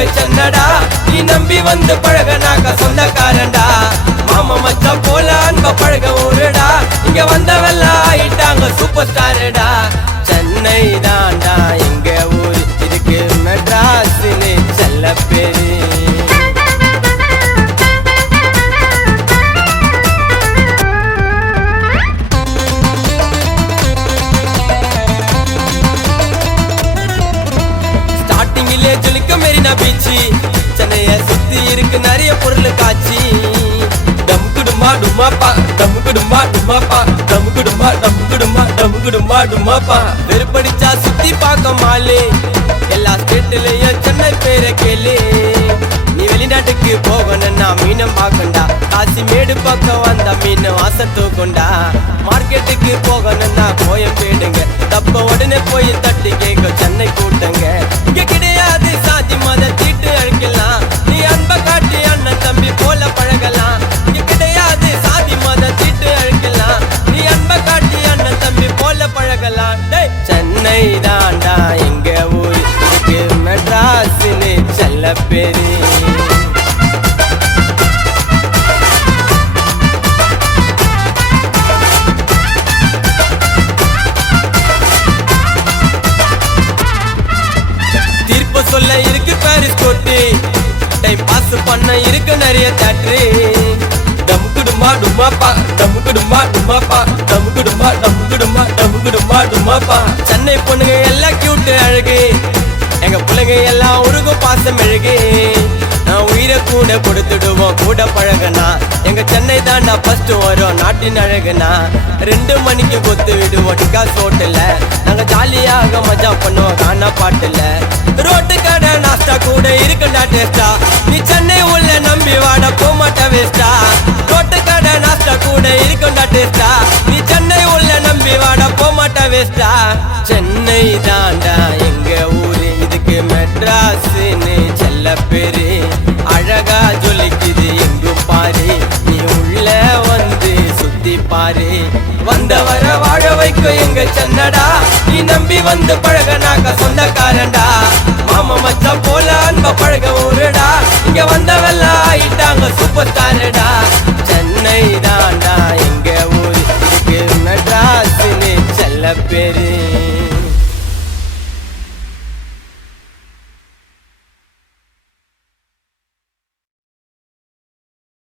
எங்க சென்னடா நீ நம்பி வந்து பழகனாக்க சொந்தக்காரன்டா மாமா மச்சான் போல அன்ப பழக ஊருடா இங்க வந்தவெல்லாம் ஆயிட்டாங்க சூப்பர் ஸ்டாருடா சென்னை தாண்டா எங்க ஊரு இதுக்கு மெட்ராஸ்னு செல்ல பேரு ஜொலிக்க மெரினா பீச்சு சென்னைய சுத்தி இருக்கு நிறைய பொருள் காட்சி டம்குடுமா டுமாப்பா டம்குடுமா டுமாப்பா டம்குடுமா டம்குடுமா டம்குடுமா டுமாப்பா வெறுப்படிச்சா சுத்தி பார்க்க மாலே எல்லா ஸ்டேட்லயும் சென்னை பேரை கேளு நீ வெளிநாட்டுக்கு போகணும்னா மீனம் பார்க்கண்டா காசி மேடு பக்கம் வந்தா மீன் வாசம் தூக்குண்டா மார்க்கெட்டுக்கு போகணும்னா கோயம் போயிடுங்க தப்ப உடனே போய் தட்டி கேட்க சென்னை கூட்டங்க இங்க கிடையாது சாதி மத தீட்டு அழிக்கலாம் நீ அன்ப காட்டி அண்ணன் தம்பி போல பழகலாம் இங்க கிடையாது சாதி மத தீட்டு அழிக்கலாம் நீ அன்ப காட்டி அண்ணன் தம்பி போல பழகலாம் சென்னை தாண்டா எங்க ஊரு இதுக்கு மெட்ராஸ்னு செல்ல பேரு சொல்ல இருக்கு பாரிஸ் கோட்டு டைம் பாஸ் பண்ண இருக்கு நிறைய தியேட்டரு டம்குடுமா டுமாப்பா டம்குடுமா டுமாப்பா டம்குடுமா டம்குடுமா டம்குடுமா டுமாப்பா சென்னை பொண்ணுங்க எல்லாம் கியூட் அழகு எங்க பிள்ளைங்க எல்லாம் உருகும் பாசம் அழகு நான் உயிரை கூட கொடுத்துடுவோம் கூட பழகனா எங்க சென்னை தாண்டா ஃபர்ஸ்ட் வரும் நாட்டின் அழகுனா 2 மணிக்கு கொத்து விடுவோம் டிகாஸ் ஹோட்டல்ல நாங்க ஜாலியாக மஜா பண்ணுவோம் கானா பாட்டுல ரோட்டு கடை நாஸ்டா கூட இருக்குண்டா டேஸ்டா நீ சென்னை உள்ள நம்பி வாட போமாட்ட வேஸ்டா ரோட்டு கடை நாஸ்டா கூட இருக்குண்டா டேஸ்டா நீ சென்னை உள்ள நம்பி வாட போமாட்ட வேஸ்டா சென்னை தாண்டா எங்க ஊரு இதுக்கு மெட்ராஸ்னு செல்ல பேரு அழகா ஜொலிக்குது எங்கும் பாரு நீ உள்ள வந்து சுத்தி பாரு வந்தவர வாழ வைக்கும் எங்க சென்னடா நீ நம்பி வந்து பழகனாக்க சொந்தக்காரன்டா மாமா மச்சான் போல அன்ப பழக ஊருடா இங்க வந்தவெல்லாம் ஆயிட்டாங்க சூப்பர் ஸ்டார்